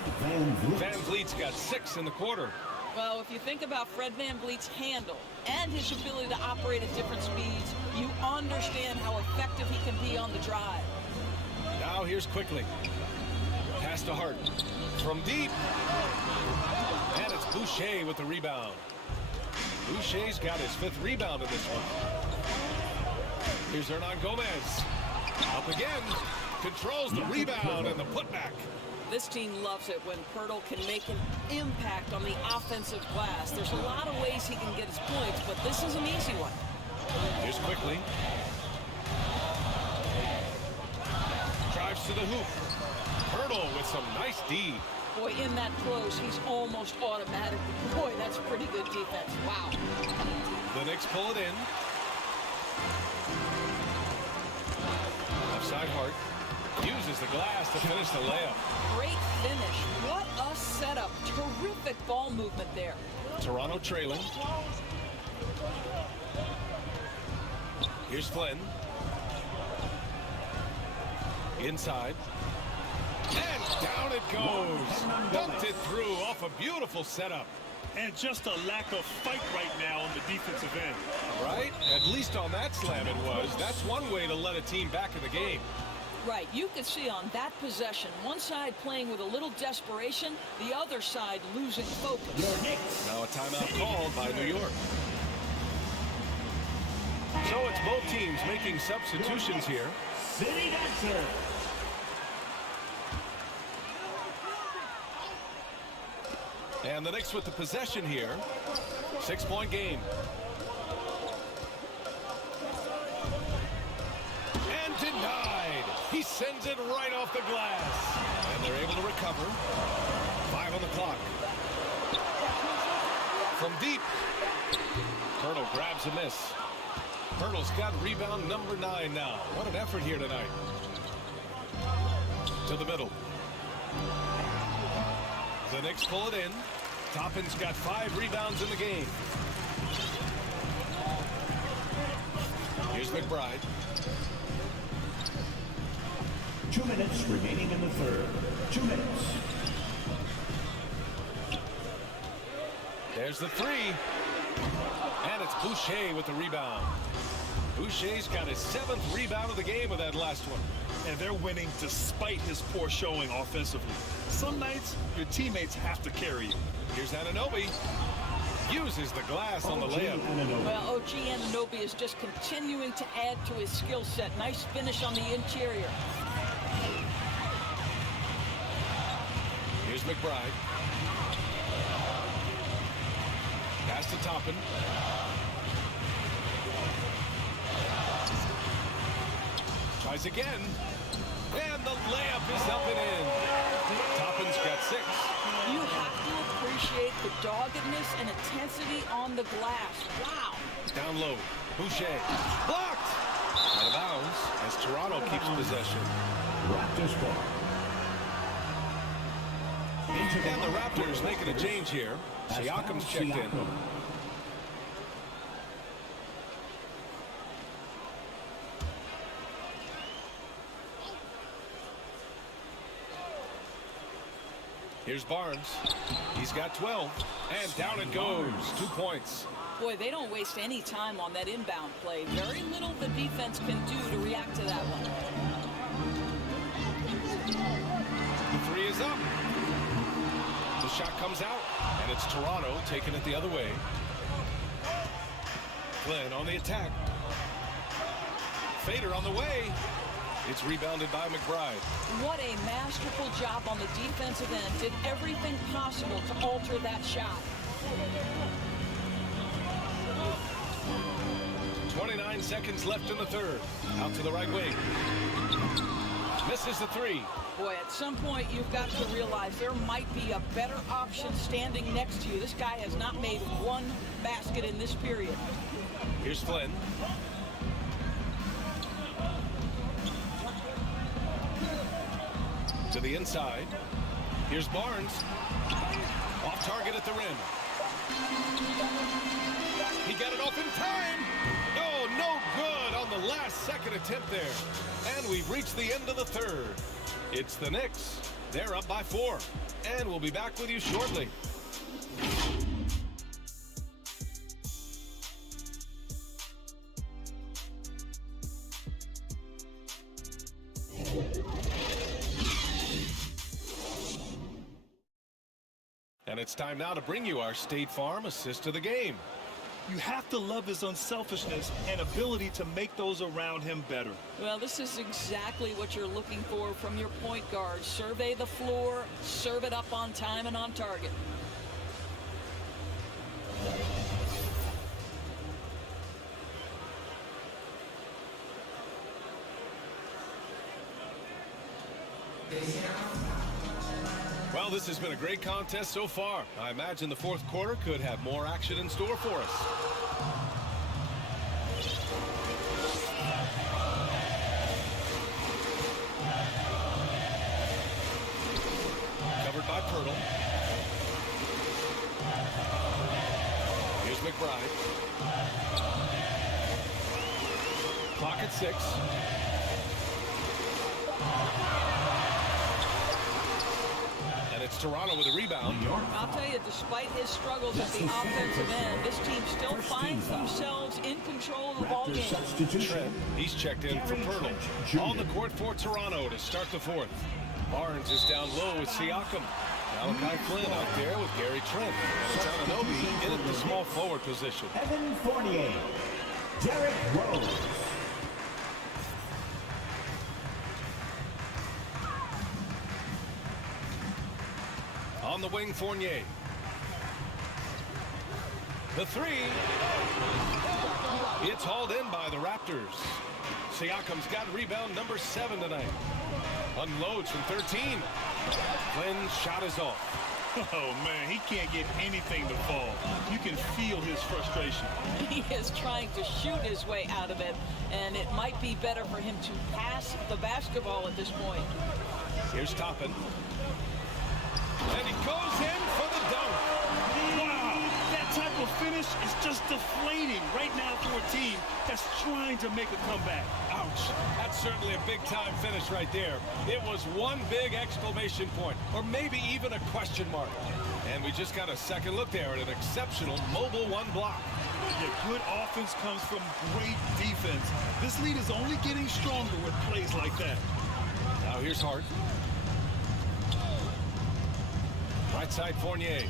VanVleet's got 6 in the quarter. Well, if you think about Fred VanVleet's handle and his ability to operate at different speeds, you understand how effective he can be on the drive. Now here's Quickly. Pass to Hart. From deep. And it's Boucher with the rebound. Boucher's got his 5th rebound in this one. Here's Hernan Gomez. Up again. Controls the rebound and the putback. This team loves it when Pirtle can make an impact on the offensive glass. There's a lot of ways he can get his points, but this is an easy one. Here's Quickly. Drives to the hoop. Pirtle with some nice D. Boy, in that close, he's almost automatic. Boy, that's pretty good defense. Wow. The Knicks pull it in. Left side Hart. Uses the glass to finish the layup. Great finish. What a setup. Terrific ball movement there. Toronto trailing. Here's Flynn. Inside. And down it goes. Dumped it through off a beautiful setup. And just a lack of fight right now on the defensive end. Right? At least on that slam it was. That's one way to let a team back in the game. Right, you could see on that possession, one side playing with a little desperation, the other side losing focus. Now a timeout called by New York. So it's both teams making substitutions here. City Dancer. And the Knicks with the possession here. 6-point game. And denied. He sends it right off the glass. And they're able to recover. 5 on the clock. From deep. Hurdle grabs a miss. Hurdle's got rebound number 9 now. What an effort here tonight. To the middle. The Knicks pull it in. Toppin's got 5 rebounds in the game. Here's McBride. 2 minutes remaining in the third. 2 minutes. There's the 3. And it's Boucher with the rebound. Boucher's got his 7th rebound of the game with that last one. And they're winning despite his poor showing offensively. Some nights, your teammates have to carry you. Here's Anunoby. Uses the glass on the layup. Well, OG Anunoby is just continuing to add to his skill set. Nice finish on the interior. Here's McBride. Pass to Toppin. Tries again. And the layup is up and in. Toppin's got 6. You have to appreciate the doggedness and intensity on the glass. Wow. Down low. Boucher. Blocked. Out of bounds as Toronto keeps possession. Raptors ball. And the Raptors making a change here. Siakam's checked in. Here's Barnes. He's got 12. And down it goes. 2 points. Boy, they don't waste any time on that inbound play. Very little the defense can do to react to that one. The 3 is up. The shot comes out. And it's Toronto taking it the other way. Flynn on the attack. Fader on the way. It's rebounded by McBride. What a masterful job on the defensive end. Did everything possible to alter that shot. 29 seconds left in the third. Out to the right wing. Misses the 3. Boy, at some point you've got to realize there might be a better option standing next to you. This guy has not made one basket in this period. Here's Flynn. To the inside. Here's Barnes. Off target at the rim. He got it off in time. Oh, no good on the last second attempt there. And we've reached the end of the third. It's the Knicks. They're up by 4. And we'll be back with you shortly. And it's time now to bring you our State Farm assist of the game. You have to love his unselfishness and ability to make those around him better. Well, this is exactly what you're looking for from your point guard. Survey the floor, serve it up on time and on target. Well, this has been a great contest so far. I imagine the fourth quarter could have more action in store for us. Covered by Pirtle. Here's McBride. Clock at 6. And it's Toronto with a rebound. I'll tell you, despite his struggles at the offensive end, this team still finds themselves in control of the ball game. Trent, he's checked in for Pirtle. On the court for Toronto to start the fourth. Barnes is down low with Siakam. Malachi Flynn out there with Gary Trent. And it's Anunoby in at the small forward position. Evan Fournier, Derrick Rose. On the wing, Fournier. The three. It's hauled in by the Raptors. Siakam's got rebound number 7 tonight. Unloads from 13. Flynn's shot is off. Oh, man, he can't get anything to fall. You can feel his frustration. He is trying to shoot his way out of it, and it might be better for him to pass the basketball at this point. Here's Toppin. And he goes in for the dunk. Wow, that type of finish is just deflating right now for a team that's trying to make a comeback. Ouch. That's certainly a big-time finish right there. It was one big exclamation point, or maybe even a question mark. And we just got a second look there at an exceptional mobile one block. Yeah, good offense comes from great defense. This lead is only getting stronger with plays like that. Now here's Hart. Right side, Fournier.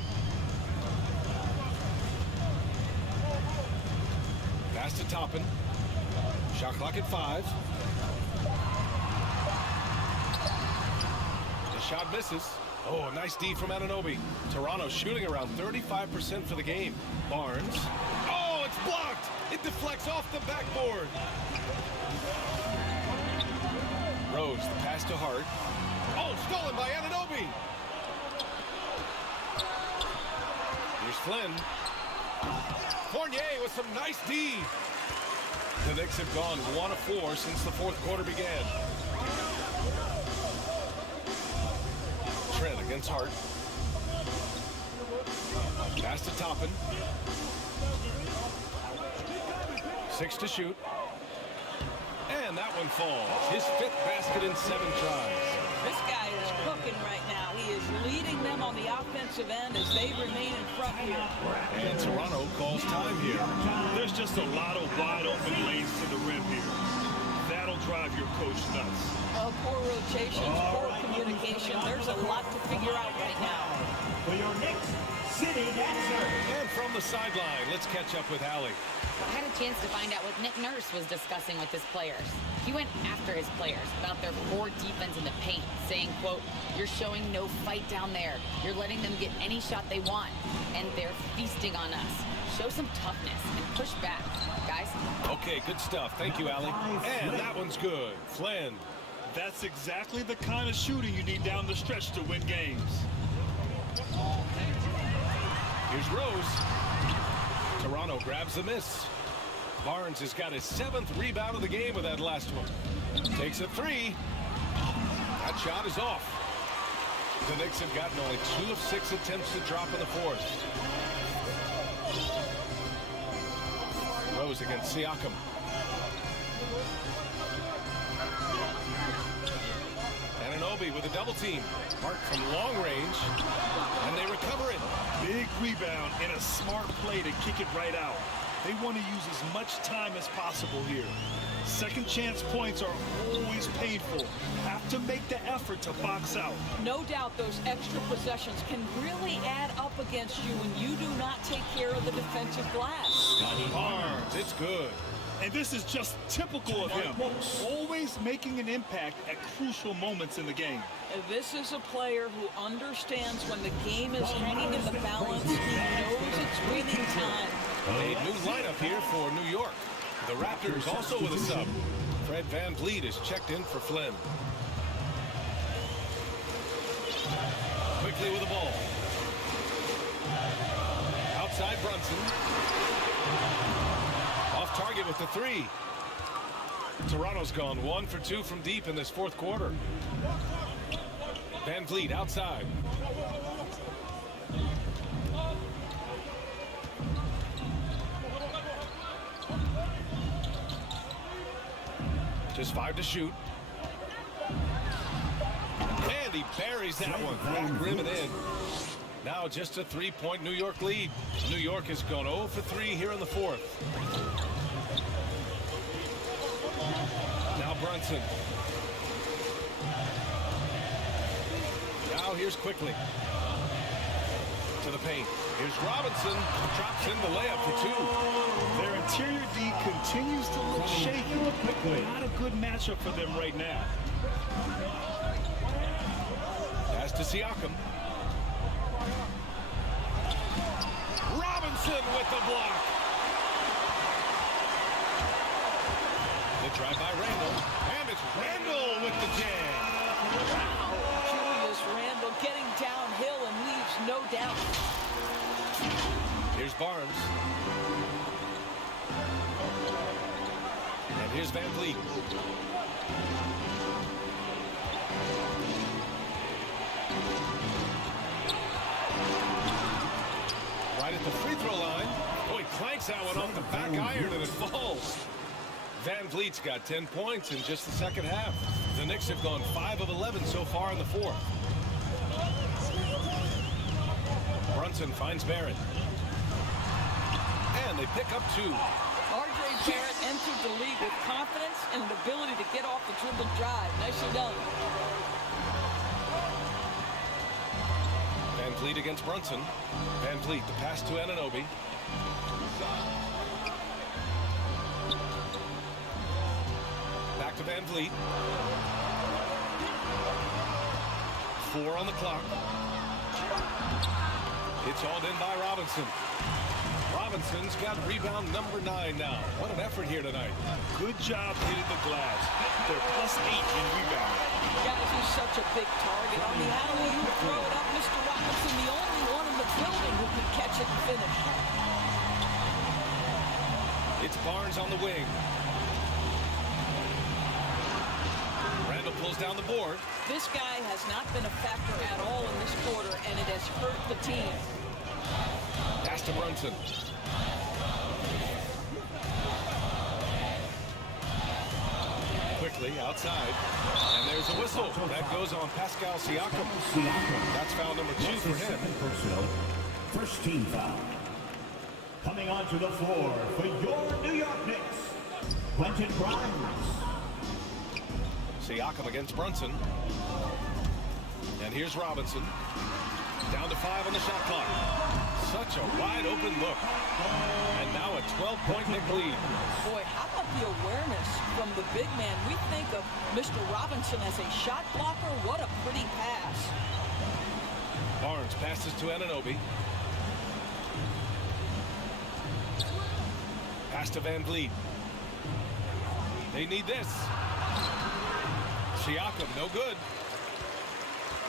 Pass to Toppin. Shot clock at 5. The shot misses. Oh, a nice D from Anunoby. Toronto shooting around 35% for the game. Barnes. Oh, it's blocked. It deflects off the backboard. Rose, the pass to Hart. Oh, stolen by Anunoby. Here's Flynn. Fournier with some nice D. The Knicks have gone 1 of 4 since the fourth quarter began. Trent against Hart. Pass to Toppin. 6 to shoot. And that one falls. His 5th basket in 7 tries. This guy is cooking right now. He is leading them on the offensive end as they remain in front here. And Toronto calls time here. There's just a lot of wide open lanes to the rim here. That'll drive your coach nuts. Oh, poor rotations, poor communication. There's a lot to figure out right now. For your Knicks City Dancer. And from the sideline, let's catch up with Allie. I had a chance to find out what Nick Nurse was discussing with his players. He went after his players about their poor defense in the paint, saying, quote, "You're showing no fight down there. You're letting them get any shot they want, and they're feasting on us. Show some toughness and push back, guys." Okay, good stuff. Thank you, Allie. And that one's good. Flynn. That's exactly the kind of shooting you need down the stretch to win games. Here's Rose. Toronto grabs the miss. Barnes has got his 7th rebound of the game with that last one. Takes a 3. That shot is off. The Knicks have gotten only 2 of 6 attempts to drop in the fourth. Rose against Siakam. Anunoby with a double team. Hart from long range. And they recover it. Big rebound and a smart play to kick it right out. They want to use as much time as possible here. Second chance points are always painful. Have to make the effort to box out. No doubt those extra possessions can really add up against you when you do not take care of the defensive glass. Barnes, it's good. And this is just typical of him. Always making an impact at crucial moments in the game. This is a player who understands when the game is hanging in the balance. He knows it's winning time. A new lineup here for New York. The Raptors also with a sub. Fred VanVleet is checked in for Flynn. Quickly with the ball. Outside Brunson. Off target with the 3. Toronto's gone 1 for 2 from deep in this fourth quarter. VanVleet outside. Just 5 to shoot. And he buries that one. Back rim and in. Now just a 3-point New York lead. New York has gone 0 for 3 here in the fourth. Now Brunson. Now here's Quickly. To the paint. Here's Robinson. Drops in the layup for 2. Their interior D continues to look shaky. Not a good matchup for them right now. Pass to Siakam. Robinson with the block. The drive by Randall. And it's Randall with the jam. Wow. Julius Randle getting downhill and leaves no doubt. Here's Barnes. And here's Van Vliet. Right at the free throw line. Oh, he clanks that one off the back iron and it falls. Van Vliet's got 10 points in just the second half. The Knicks have gone 5 of 11 so far in the fourth. Brunson finds Barrett. And they pick up 2. R.J. Barrett entered the league with confidence and an ability to get off the dribble drive. Nicely done. Van Vliet against Brunson. Van Vliet, the pass to Anunoby. Back to Van Vliet. 4 on the clock. It's hauled in by Robinson. Robinson's got rebound number 9 now. What an effort here tonight. Good job hitting the glass. They're +8 in rebounding. Guys, he's such a big target. On the alley, you throw it up. Mr. Robinson, the only one in the building who can catch it and finish. It's Barnes on the wing. Randall pulls down the board. This guy has not been a factor at all in this quarter, and it has hurt the team. Pass to Brunson. Quickly outside. And there's a whistle. That goes on Pascal Siakam. That's foul number 2 for him. Personal. First team foul. Coming onto the floor for your New York Knicks, Quentin Grimes. Siakam against Brunson. And here's Robinson. Down to 5 on the shot clock. Such a wide open look. And now a 12-point Knick lead. Boy, how about the awareness from the big man? We think of Mr. Robinson as a shot blocker. What a pretty pass. Barnes passes to Anunoby. Pass to Van Vliet. They need this. Siakam, no good.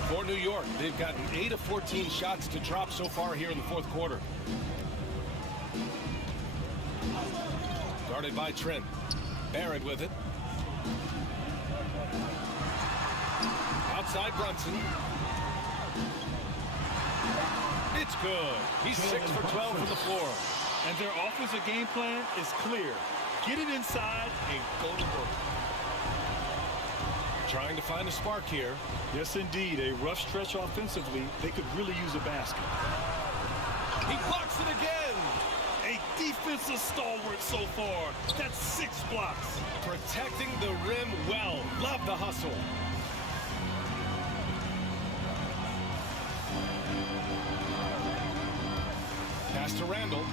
For New York, they've gotten 8 of 14 shots to drop so far here in the fourth quarter. Guarded by Trent. Barrett with it. Outside Brunson. It's good. He's 6 for 12 from the floor. And their offensive game plan is clear. Get it inside and go to work. Trying to find a spark here. Yes, indeed. A rough stretch offensively. They could really use a basket. He blocks it again. A defensive stalwart so far. That's 6 blocks. Protecting the rim well. Love the hustle. Pass to Randall.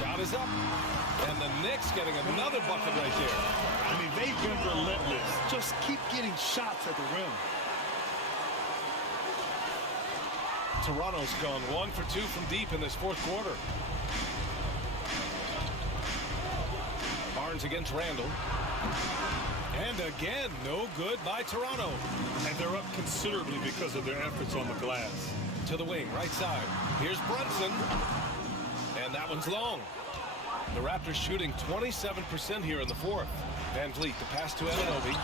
Shot is up. And the Knicks getting another bucket right there. I mean, they've been relentless. Just keep getting shots at the rim. Toronto's gone 1 for 2 from deep in this fourth quarter. Barnes against Randall. And again, no good by Toronto. And they're up considerably because of their efforts on the glass. To the wing, right side. Here's Brunson. And that one's long. The Raptors shooting 27% here in the fourth. Van Vliet, the pass to Anunoby.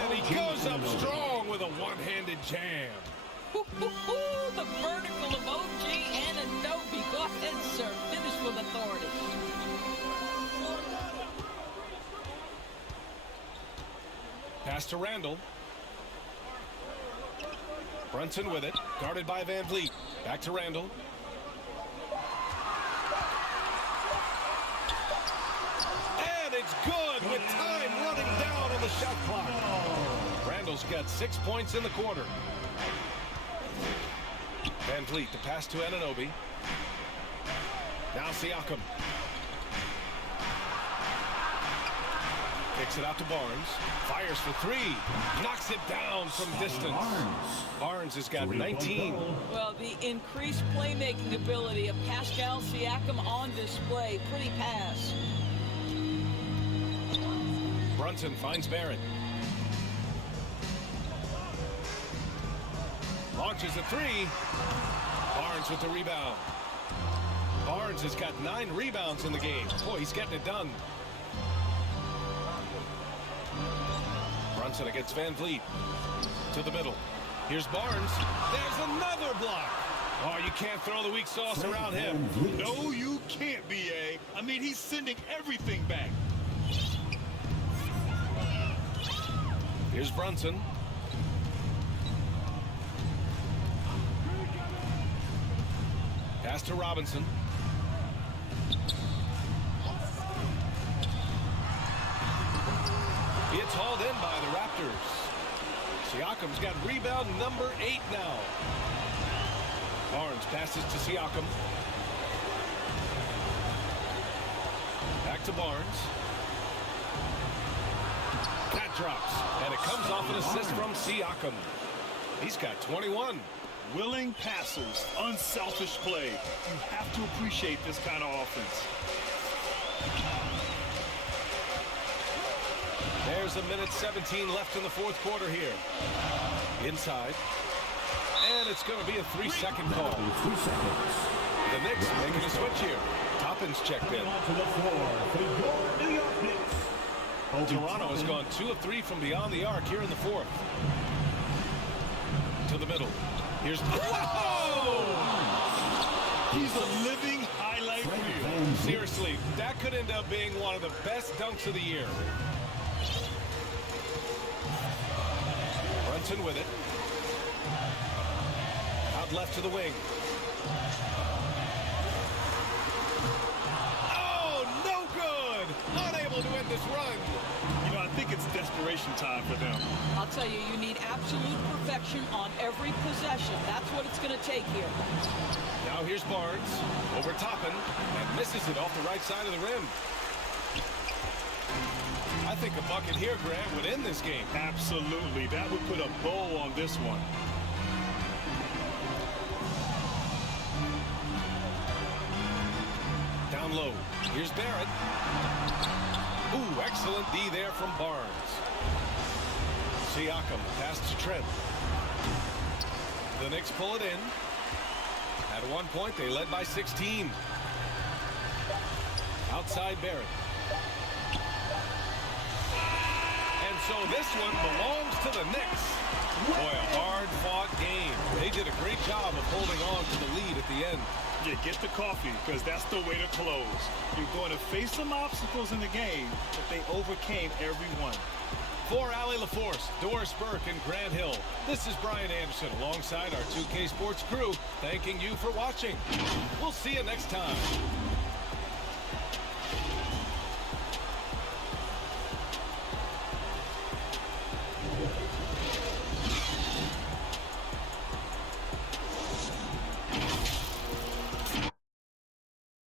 And he goes up strong with a one-handed jam. The vertical of OG Anunoby. Go ahead, sir. Finish with authority. Pass to Randall. Brunson with it, guarded by Van Vliet. Back to Randall. And it's good with time running down on the shot clock. Randall's got 6 points in the quarter. Van Vliet to pass to Anunoby. Now Siakam. Kicks it out to Barnes. Fires for three. Knocks it down from distance. Barnes has got 19. Well, the increased playmaking ability of Pascal Siakam on display. Pretty pass. Brunson finds Barrett. Launches a three. Barnes with the rebound. Barnes has got 9 rebounds in the game. Boy, he's getting it done. Brunson against Van Vliet. To the middle. Here's Barnes. There's another block. Oh, you can't throw the weak sauce around him. No, you can't, B.A. I mean, he's sending everything back. Here's Brunson. Pass to Robinson. It's hauled in by the Raptors. Siakam's got rebound number 8 now. Barnes passes to Siakam. Back to Barnes. That drops, and it comes off an assist from Siakam. He's got 21. Willing passers, unselfish play. You have to appreciate this kind of offense. There's a minute 17 left in the fourth quarter here. Inside. And it's going to be a 3-second call. 3 seconds. The Knicks making a switch here. Toppin's checked in. To the floor for your New York Knicks. Toronto has gone 2 of 3 from beyond the arc here in the fourth. To the middle. Here's... Whoa! He's a living highlight reel. Seriously, that could end up being one of the best dunks of the year. Brunson with it. Out left to the wing. Oh, no good! Unable to end this run. You know, I think it's desperation time for them. I'll tell you, you need absolute perfection on every possession. That's what it's going to take here. Now here's Barnes over Toppin and misses it off the right side of the rim. I think a bucket here, Grant, would end this game. Absolutely. That would put a bow on this one. Down low. Here's Barrett. Ooh, excellent D there from Barnes. Siakam pass to Trent. The Knicks pull it in. At one point, they led by 16. Outside Barrett. And so this one belongs to the Knicks. Boy, a hard-fought game. They did a great job of holding on to the lead at the end. Yeah, get the coffee, because that's the way to close. You're going to face some obstacles in the game, but they overcame every one. For Allie LaForce, Doris Burke, and Grant Hill, this is Brian Anderson alongside our 2K Sports crew, thanking you for watching. We'll see you next time.